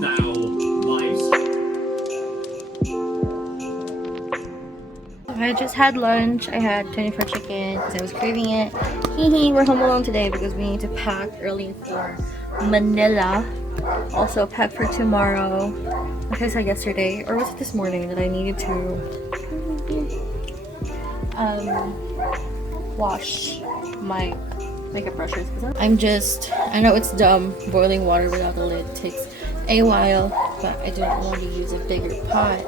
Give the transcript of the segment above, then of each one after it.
thou lies. I just had lunch. I had 24 chicken because I was craving it. Hee we're home alone today because we need to pack early for Manila. Also pack for tomorrow. Like I said yesterday, or was it this morning, that I needed to wash my makeup brushes. I know it's dumb, boiling water without the lid takes a while, but I don't want to use a bigger pot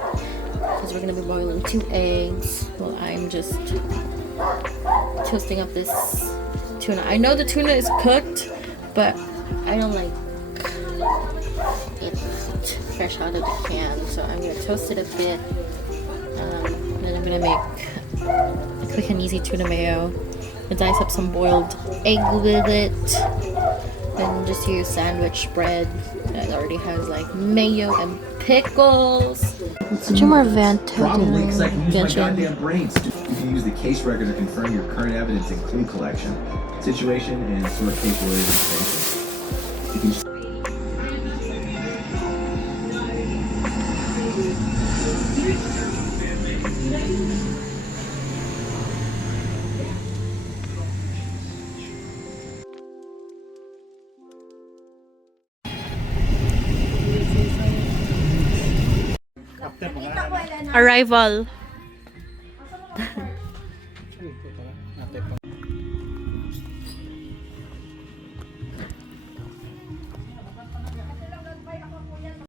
because we're going to be boiling 2 eggs. Well, I'm just toasting up this tuna. I know the tuna is cooked, but I don't like it fresh out of the can, so I'm going to toast it a bit. Then I'm going to make a quick and easy tuna mayo. I dice up some boiled egg with it. Then just use sandwich bread that already has like mayo and pickles. Such a more Probably because I can use my goddamn brains. You can use the case record to confirm your current evidence and clue collection, situation, and sort case-related information. You can Arrival.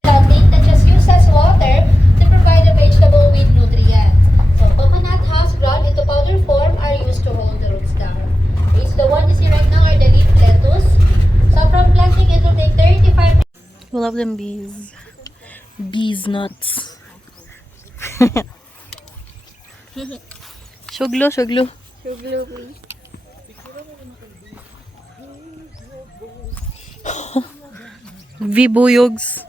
Planting that just uses water to provide the vegetable with nutrients. So coconut husk ground into powder form are used to hold the roots down. The one you see right now are the leaf lettuce. So from planting it will take 35 minutes. We love them bees. Bees nuts. Shuglo, shuglo. Shuglo, please. Vibuyogs.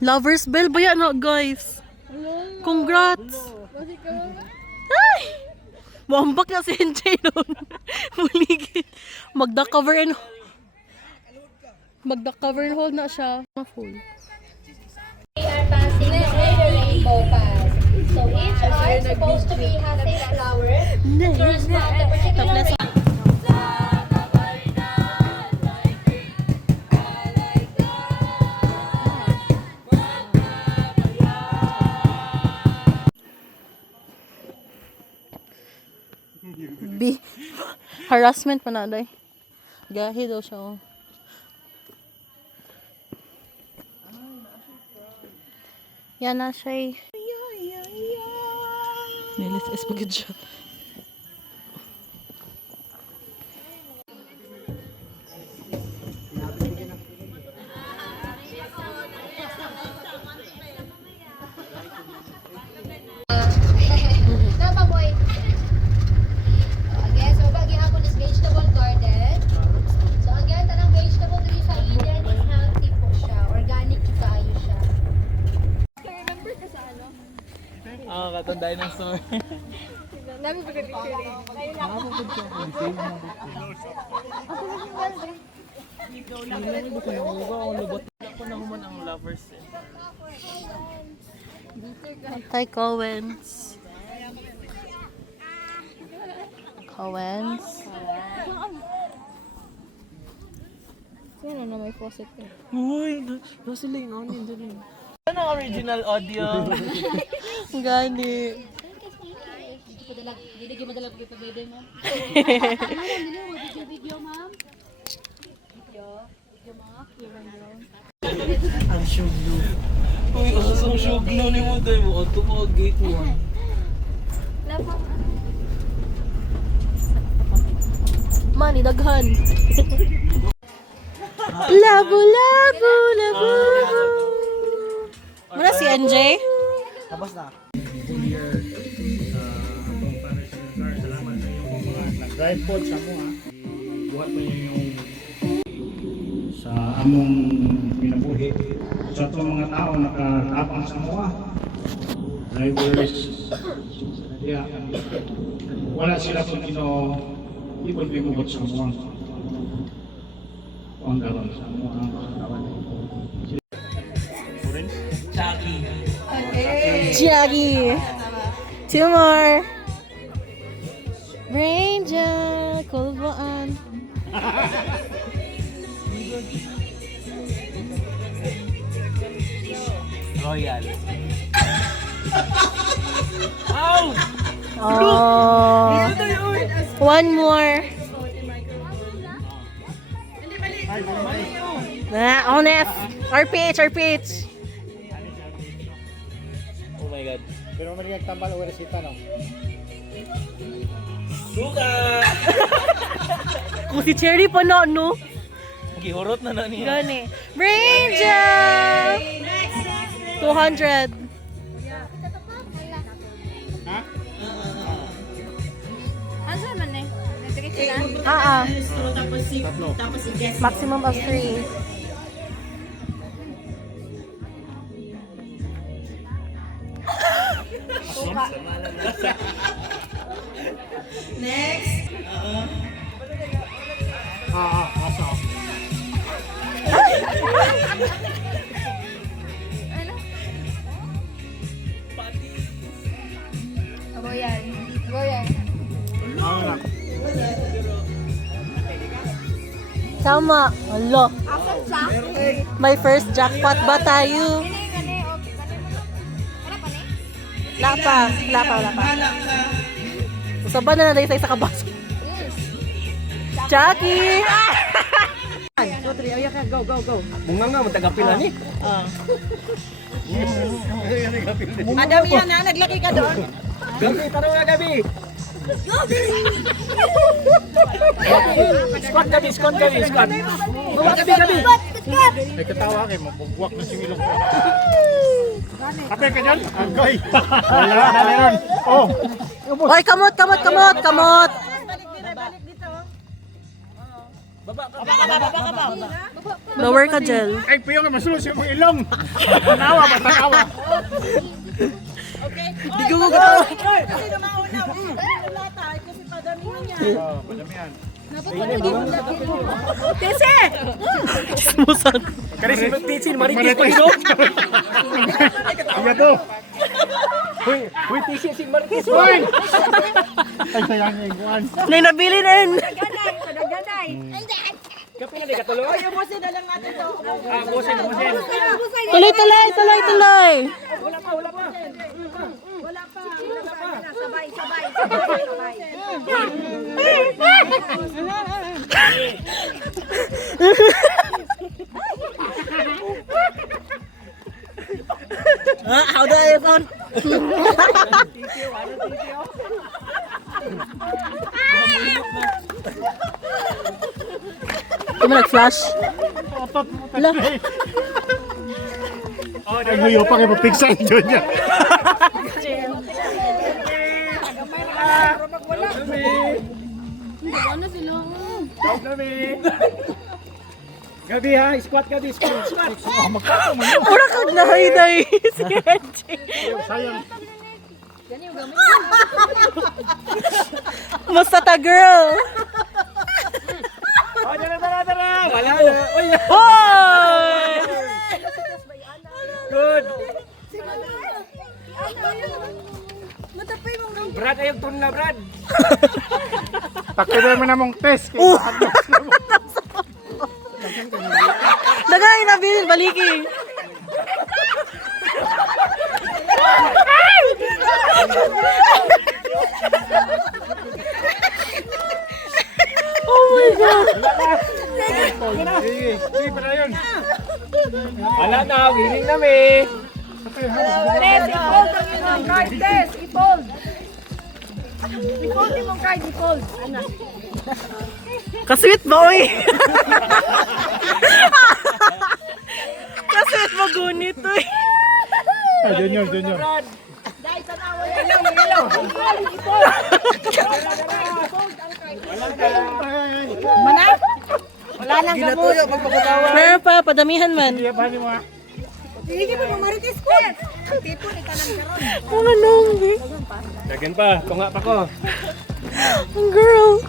Lovers Bell ba yan, guys? Congrats! Ay! Wambak na si NJ nun. Muligid. Magda-cover and hold na siya. Full. They are passing the rainbow path. So each are supposed to be has a flower to correspond to particular Harassment pa na, day. Gahi daw siya, oh. Yan na siya, eh. Nilis espagid siya. Tama, boy. Again, so bagi ako this vegetable garden. So again, tanang vegetable dito sa Eden is healthy po siya. Organic kayo siya. Remember ka sa ano? Katong dinosaur. Nami ba picture eh? Ako na human ang lovers. Kay Cowens. Cowens. Yan na may faucet ka. Uy, nasa lingon din din. Ano ang original audio? Gani. Hindi mo dala po video, ma'am. Video, ma'am. Video, ma'am. Ang shuglo. Uy, asang shuglo ni mo dahil mo. Ito mo, gate mo. Mani, daghan. Labo, labo, labo. Muna si NJ? Tapos na. Salamat sa inyong mga nag-drive po sa mo ha. Buhat mo yung sa among pinabuhi sa itong mga tao nakatapang sa mga drivers. Yeah. wala sila po ibot sa mga ang garon sa mga kawan. Jaggy. Two more. Ranger. Kulbaan. Royal. Ow! Oh. One more. Honest. RPH. Oh my God. Pero maligag tambal o resita no. Suka! Kung si Cherry pa no? Gihurot na niya. Gani. Ranger! 200. Maximum of 3. Asa. Tama. Alo. My first jackpot ba tayo? Wala pa. Usaban na na sa kabaso. Jackie! Bunga nga, matagapil na ni. Madami yan na, naglaki ka doon. Gabi, taro nga Gabi. Squat Gabi. Bawa Gabi. Ay katawa kay mabugwak na si ilong ko. Kapay ka dyan? Agay. Wala na meron. Oh. Oy, kamot! Baba. Lower ka, Jel. Ay piyo ka masulod sa mong ilong. Tanawa. Di ko gagawa. Oh, padamihan. Tese! Smusan. Kari si Titin, maritis pa ino. Iya to. Huy, Titin si maritis. Hoy. Ay sayang yung kuan. Nay nabili na yun. Kapila di katuloy. Ay, busin na lang natin to. Busin. Tuloy. Wala pa. How do I phone? Kung nag-flash? Wala. Ay ngayo pa kay mapigsan dyan niya. Gabi ha, squat. Mura kag nahay. Sayang. Musta ta, girl? Oh, tara. Wala na. Oy. Hoy! Good. Brad, ayong tun na, Brad. Pakiday mo na mong test. Dagay na bilin, baliki. Oh my God! Sige, para yun. Wala na, winning na me. Kasweet boy! Kasweet mo gunit to eh. Junior. Brad. Wala nang gamot. Meron pa, padamihan man. Iya ba ni mo? Mga nonggi. Dagan pa, tunga pa ko. Girl.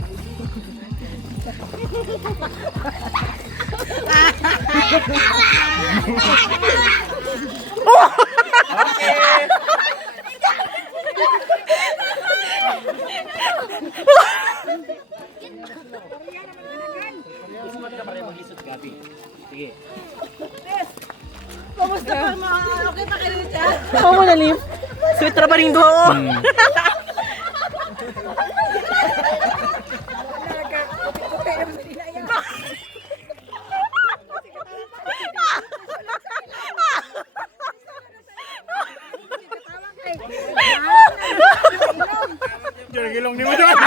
Oo, malalim. Sweet ra pa rin doon. Gilong ni mo dyan.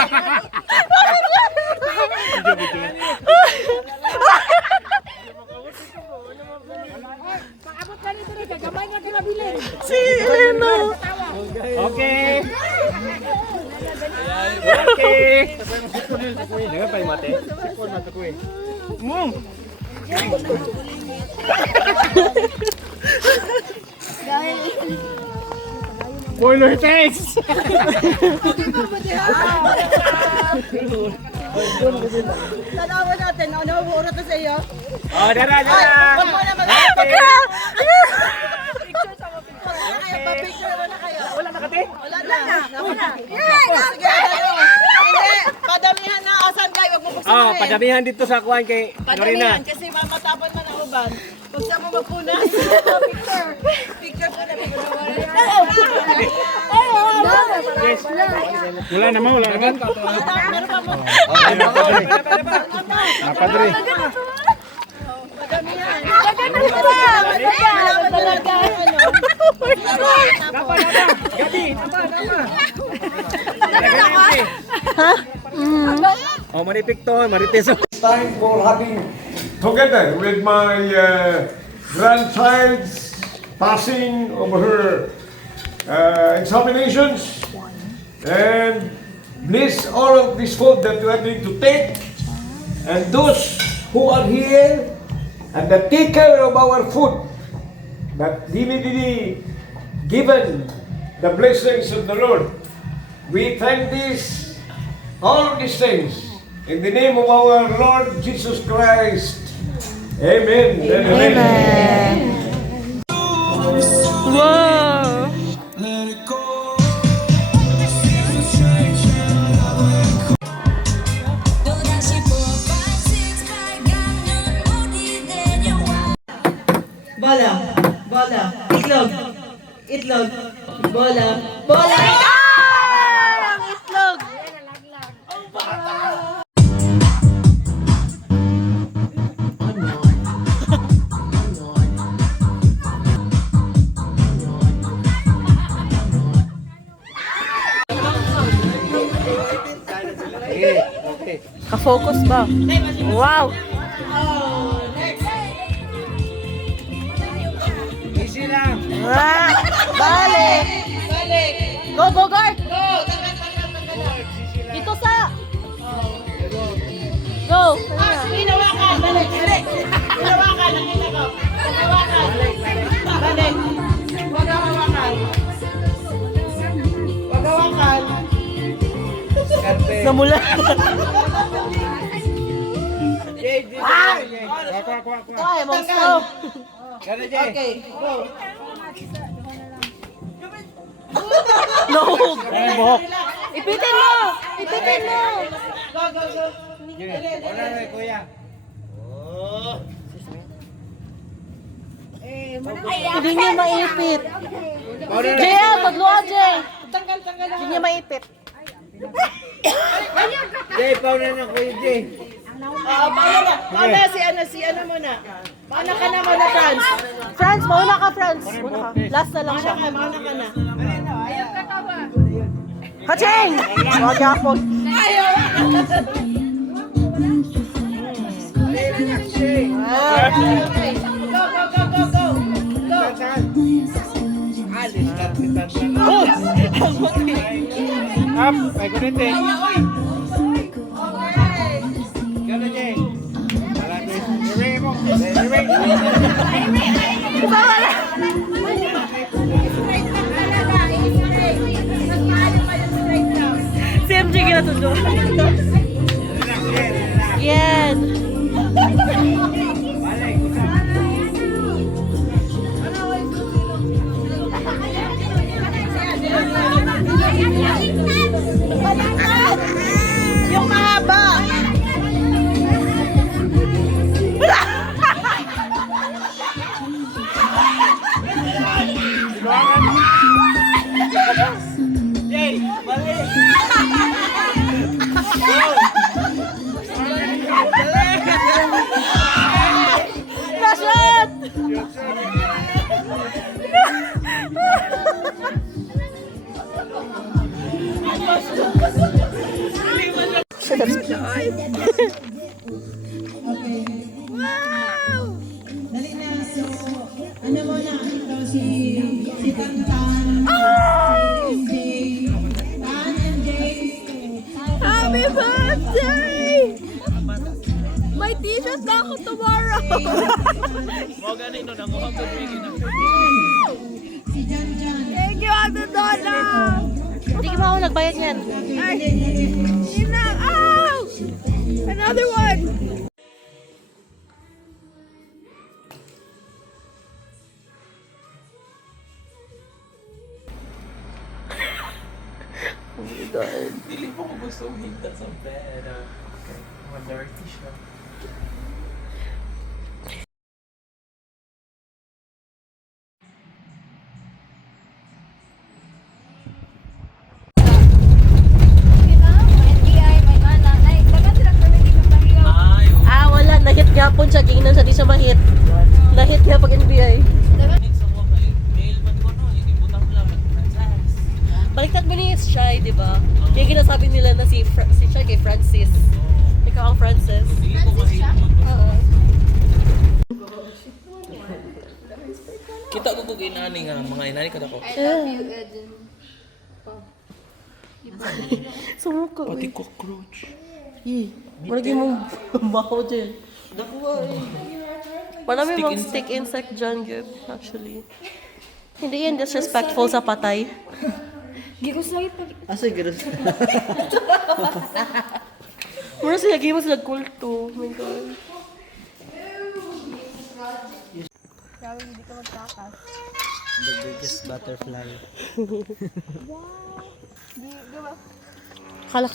Si Elena. Okay. Okay. Dengar pa yung mate. Sipon mate ko eh. Boiler test. Tanawan natin, ano, urot na sa iyo. Oh, dara. Huwag mo na mag-picture sa mga picture. Wala kayo, pa-picture mo na kayo. Wala na kate? Wala na. Sige, ano. Hindi, padamihan na. Asan kayo? Huwag mo buksan Oh, padamihan dito sa kuan kay Padamihan, Dorina. kasi mamatapon man ang uban. Huwag siya mo magpunas. Picture. Picture po na. Yes. Wala naman. Meron pa mo. Napadre. Padamihan. Oh, maripik to, marites. Time for having together with my grandchild passing of her examinations and bless all of this food that we are going to take and those who are here and the taker of our food that divinely given the blessings of the Lord. We thank this, all of these things, in the name of our Lord Jesus Christ. Amen. And amen. Wow. Bola, bola, itlog, itlog, bola, bola. Ang itlog. Ka-focus ba? Wow. Easy lang. Ah, balik. Go, Bogart. Dito sa. Go. Hinawakan, balik, balik. Hinawakan, nakita ko. Hinawakan. Balik. Huwag hawakan. Huwag hawakan. Namula. Ay, monster. Okay, go. No. Ipitin mo. Ipitin mo. Go, go, go. kuya. Hindi niya maipit. Jaya, magluwa, Jay. Tanggal, tanggal. Hindi niya maipit. Jay, pauna na kuya Jay. Paano si ano muna? Paano ka na muna, Franz? Franz, mauna ka, Franz. Mauna ka. Last na lang siya. Paano ka na? Haching! Wag yapon. Go, go, go, go, go. Up, ay kunete. Gana Jay. Iwi mo. Si MJ ginatundo. Yan. Yung mahaba. Happy birthday! My t-shirt na ako tomorrow! Thank you, Ate Donna! Hindi ba ako nagbayad niyan? Ay! Inang! Ow! Another one! Dili po ko gusto huminta sa bed. Madarty siya. Wala. Nahit gapon siya. Gingnan siya. Di siya mahit. Nahit nga pag NBI. Baliktad mo ni Shy, di ba? Kaya ginasabi nila na si Shy kay Francis. Ikaw ang Francis. Oo. Kita ko kung inani nga, mga inani ka na ko. Sumuko. Pati cockroach. Malagi mong baho dyan. Marami mong stick insect dyan, Gib, actually. Hindi yan disrespectful sa patay. Asa giros? Mura sila gimo sila kulto. Oh my God. The biggest butterfly. Kala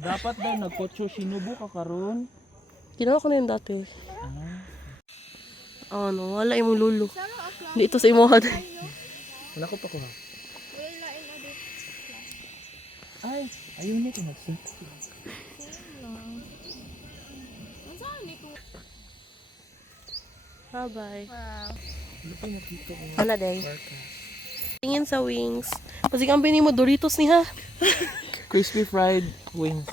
Dapat daw nagkotso sinubo ka karon. ginawa ko na yun dati. No, wala imong lulo. Hindi ito sa imuha. Wala ko pa ko ha. Ay, ayaw niya kung mag-sex. Bye-bye. Ana day. Tingin sa wings. Kasi ang mo Doritos ni ha. Crispy fried wings.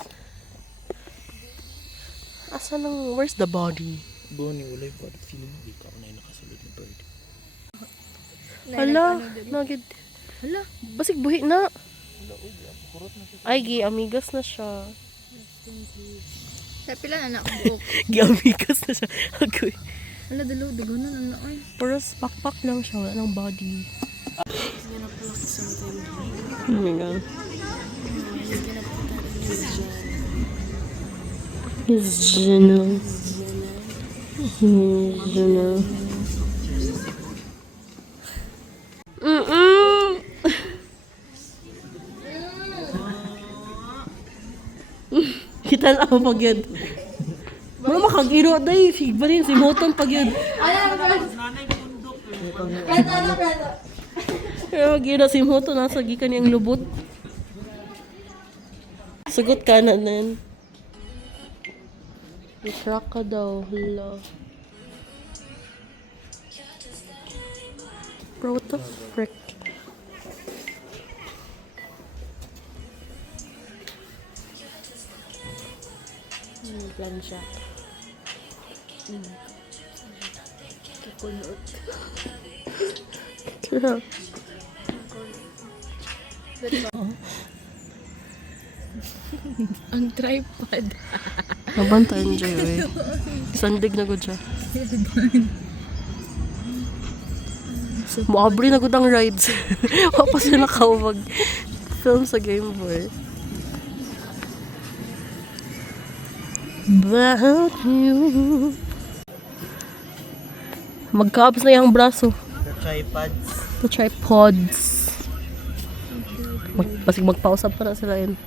Asa nang, where's the body? Boni, walay pa. Feeling hindi ka na nakasulod ng bird. Hala, nagid. Hala, basig buhi na. Ay, gi-amigas na siya. Sa pila na buok. Gi-amigas na siya. Agoy. Wala, dugo na na oy. Pero pakpak lang siya, wala ng body. Oh my God. It's Jenna. Jenna. Kita na ako pag yun. Mga makagiro day, figba rin si Moton pag yun. Pero magiro si Moton, nasa gikan niyang lubot. Sugot ka na din. Israk ka daw, hala. Bro, what the frick? Plansya. Kakunot. Kaya. Ang tripod. Nabanta enjoy eh. Sandig na gud siya. Muabri na gud ang rides. Wa pa siya nakawag film sa Game Boy. about you. Magkaabs na yung braso. The tripods. The tripods. Basig magpausap pa na sila yun.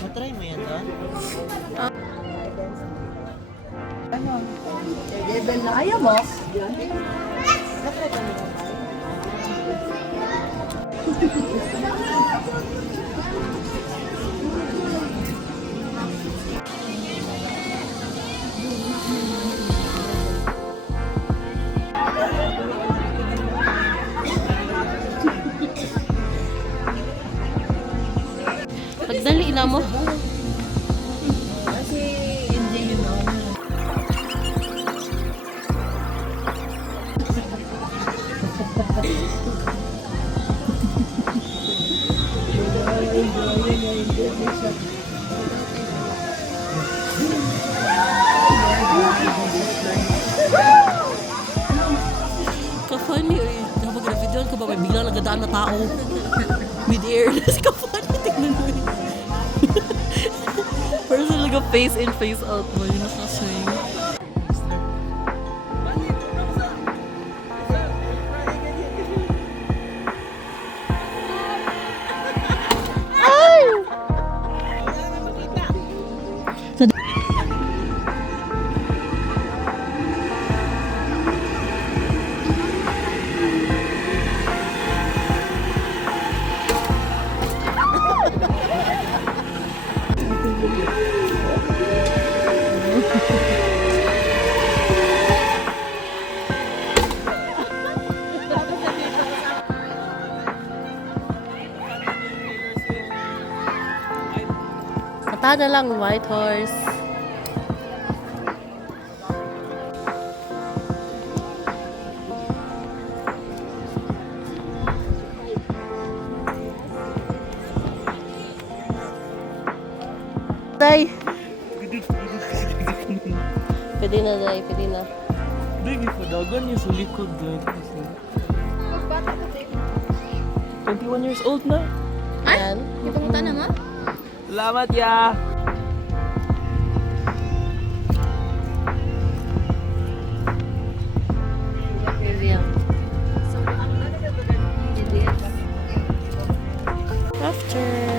Matry mo yan, ha? Pagdali na mo. Ka-funny eh. Kapag na-video ka ba, may biglang nagadaan na tao. Mid-air. Ka-funny. Tingnan mo yun. Parang talaga face in, face out mo. Yung nakaswing. Mata na lang, white horse. Day! Pwede na, Day. Pwede na. Hindi, ipadagan niya sa likod. 21 years old na. Ayan. Ipunta na mo? Salamat, ya! After.